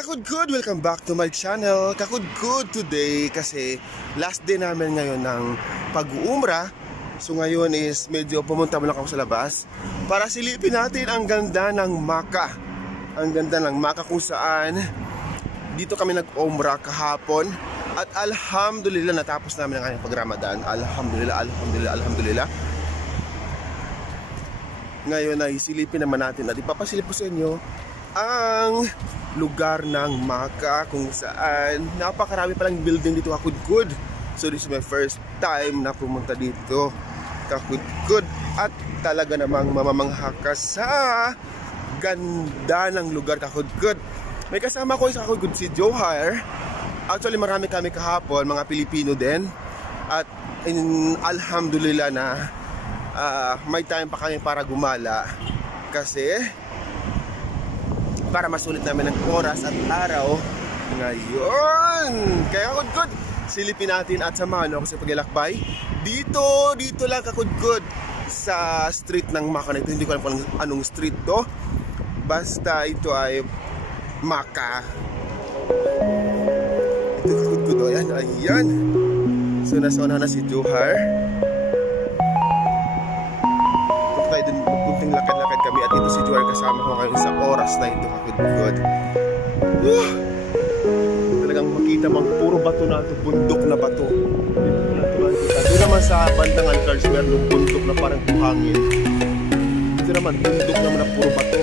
Kakudkud, welcome back to my channel. Kakudkud today kasi last day namin ngayon ng pag-uumra. So ngayon is medyo pumunta mo lang ako sa labas para silipin natin ang ganda ng Makkah. Ang ganda ng Makkah kung saan dito kami nag-umra kahapon. At alhamdulillah natapos namin ang aming pag-Ramadan. Alhamdulillah. Ngayon ay silipin naman natin at ipapasilip ko sa inyo ang lugar ng Makkah kung saan napakarami palang building dito Kakudkud. So this is my first time na pumunta dito Kakudkud at talaga namang mamamangha ka sa ganda ng lugar Kakudkud. May kasama ko sa Kakudkud si Johar. Actually marami kami kahapon, mga Pilipino din. At alhamdulillah na may time pa kami para gumala kasi para masulit namin ang oras at araw ngayon. Kaya Kakudkud, silipin natin at samahan ako sa paglalakbay dito lang Kakudkud sa street ng Makkah na ito. Hindi ko alam kung anong street to, basta ito ay Makkah. Ito Kakudkud, ayan. So nasa unahan na si Johar. Tayo dun magpunting lakad-lakad kami at ito si Johar kasama ko ngayon sa oras na ito Kakudkud. Talagang makita mang puro bato na ito, bundok na bato. Doon naman sa bandang Alcars meron bundok na parang buhangin. Ito naman bundok naman na puro bato.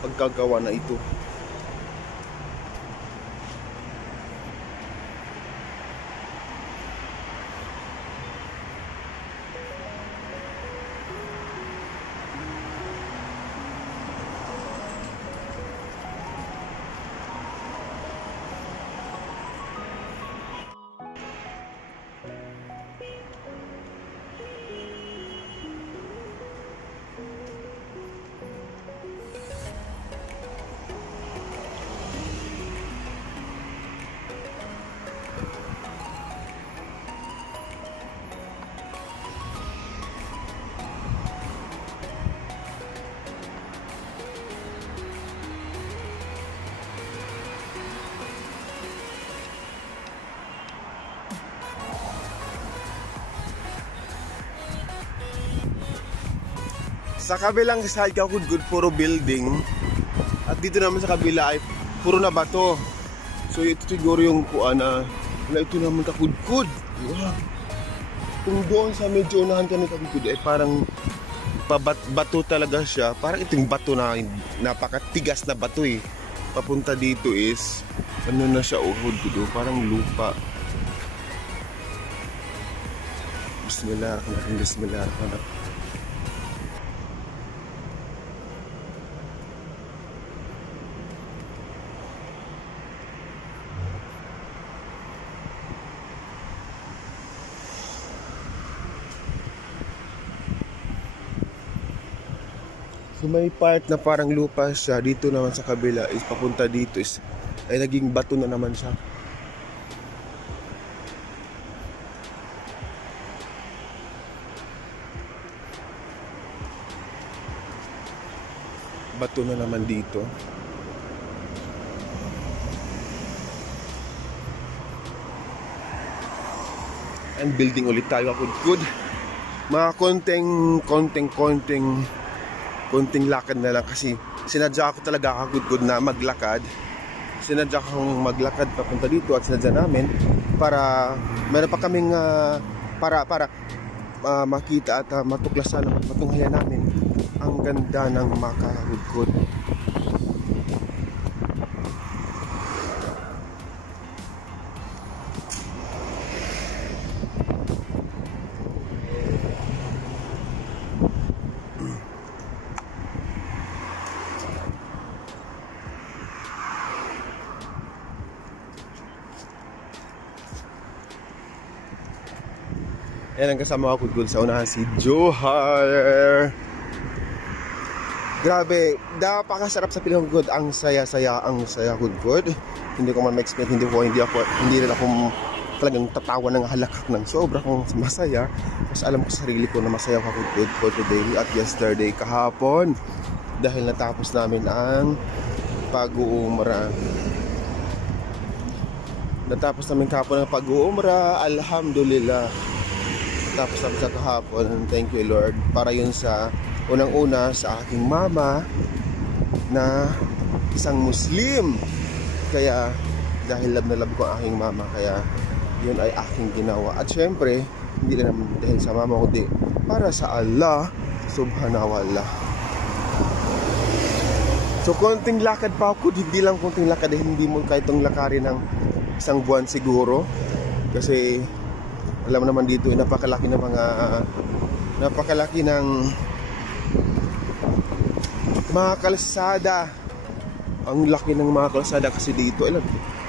Pagkagawa na ito. Sa kabilang side Kakudkud, puro building. At dito naman sa kabila ay puro na bato. So ito siguro yung kuan na ito naman Kakudkud. Wow. Kung doon sa medyo unahan kami Kakudkud ay parang bato talaga siya. Parang itong bato na napakatigas na bato eh. Papunta dito is ano na siya Kakudkud, parang lupa. Bismillahirrahmanirrahim. So may part na parang lupa siya, dito naman sa kabila is papunta dito is ay naging bato na naman siya. Bato na naman dito. And building ulit tayo Kakudkud. Mga konting lakad na lang kasi sinadya ako talaga Kakudkud na maglakad. Sinadya akong maglakad papunta dito at sinadya namin para meron pa kaming para makita at matuklasan at matunghayan namin ang ganda ng Makkah Kakudkud. Yan ang kasama ko good sa unahan, si Johar. Grabe, napakasarap sa Pilihan good. Ang saya-saya, good. Hindi ko man ma-expect, hindi rin ako talagang tatawa ng halakak ng sobra kong masaya. Kasi alam ko sa sarili ko na masaya ako good for today at yesterday kahapon. Dahil natapos namin ang pag-uumra. Natapos namin kahapon ang pag-uumra, alhamdulillah. Tapos namin sa kahapon, thank you Lord. Para yun sa unang-una sa aking mama na isang Muslim. Kaya dahil love na love ko ang aking mama, kaya yun ay aking ginawa. At syempre, hindi lang naman dahil sa mama, kundi para sa Allah subhanahu wa ta'ala. So konting lakad pa ako, hindi lang konting lakad, hindi mo kahit itong lakarin ng isang buwan siguro. Kasi alam naman dito, napakalaki ng mga kalsada. Ang laki ng mga kalsada kasi dito. Alam,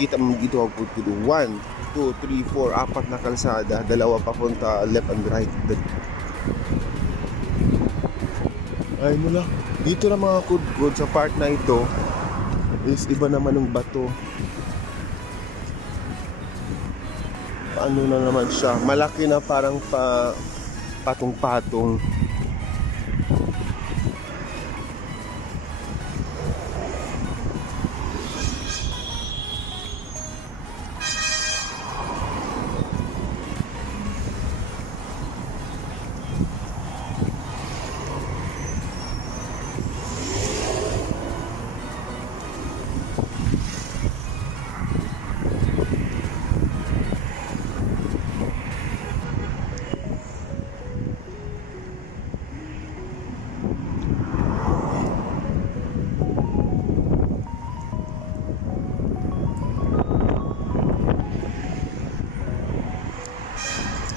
kita mo dito ako 1, 2, 3, 4, 4 na kalsada. Dalawa papunta left and right. Ay mula dito na mga good sa part na ito is iba naman ng bato. Paano na naman siya? Malaki na parang patong-patong.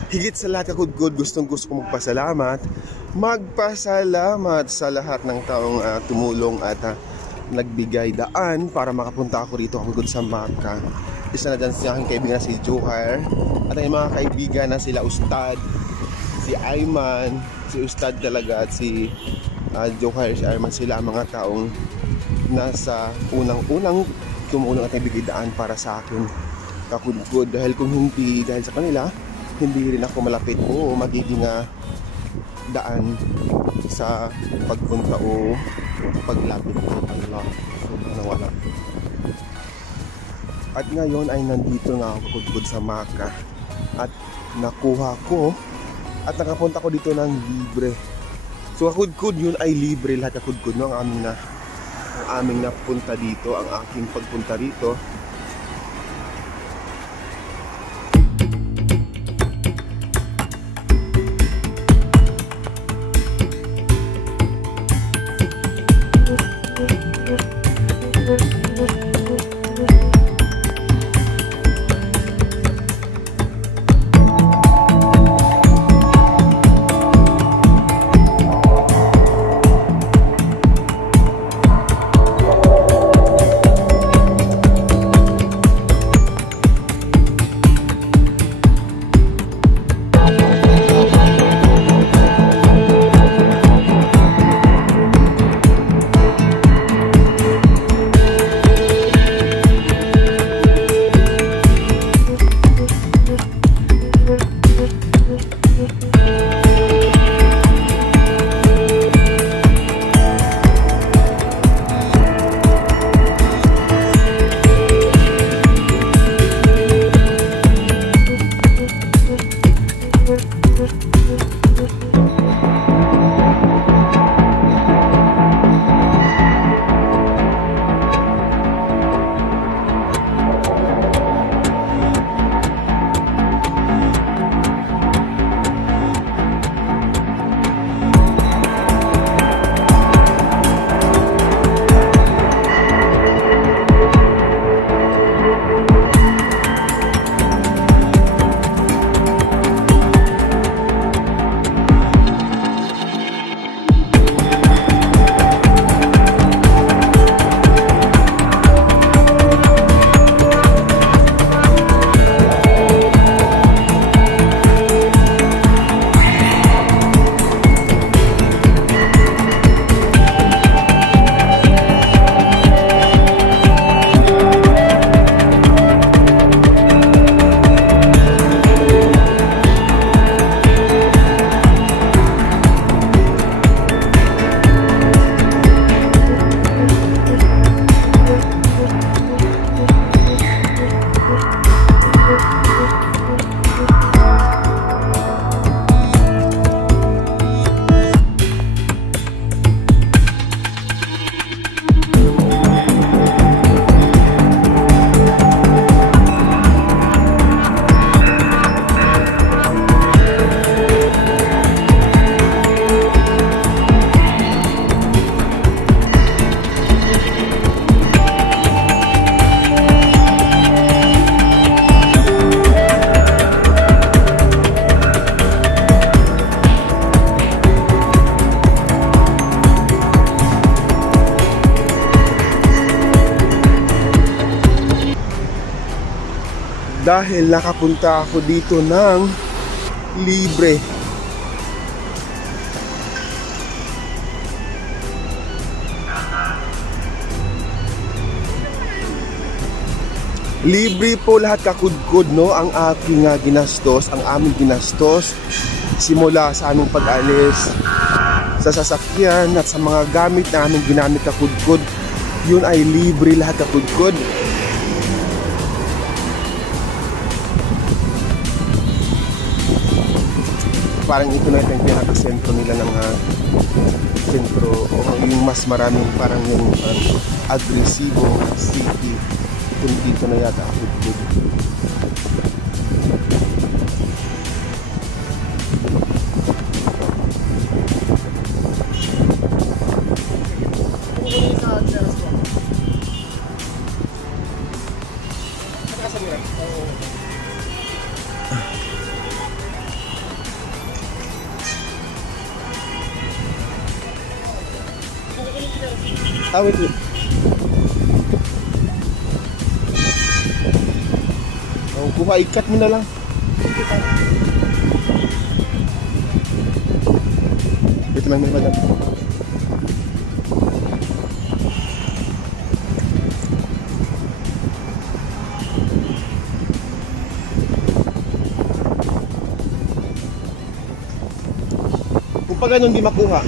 Higit sa lahat good, gusto ko magpasalamat sa lahat ng taong tumulong at nagbigay daan para makapunta ako rito good sa Maka. Isa na dyan si aking kaibigan si Johar at ang mga kaibigan na sila Ustad, si Ayman, si Ustad talaga at si Johar, si Ayman, sila ang mga taong nasa unang tumulong at nagbigay daan para sa akin good. Dahil kung hindi dahil sa kanila, hindi rin ako malapit o magiging daan sa pagpunta o paglapit ko Allah subhanahu wa ta'ala. At ngayon ay nandito nga ako good sa Maka at nakuha ko at nakapunta ko dito ng libre. So good yun ay libre lahat good no, ang aming napunta dito, ang aking pagpunta rito. dahil nakapunta ako dito ng libre. Libre po lahat kakudkod, no? Ang aking ginastos, ang aming ginastos simula sa aming pag-alis sa sasakyan at sa mga gamit na aming ginamit kakudkod, yun ay libre lahat kakudkod. Parang ito na yung pinaka-sentro nila ng sentro, o yung mas maraming parang yung agresibo city. Dito na yata ako dito. Wait. Kuha, ikat mo na lang. Ito lang may madam. Kung pa ganun di makuha.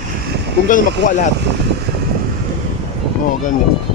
Kung ganun makuha lahat. Oo, ganun.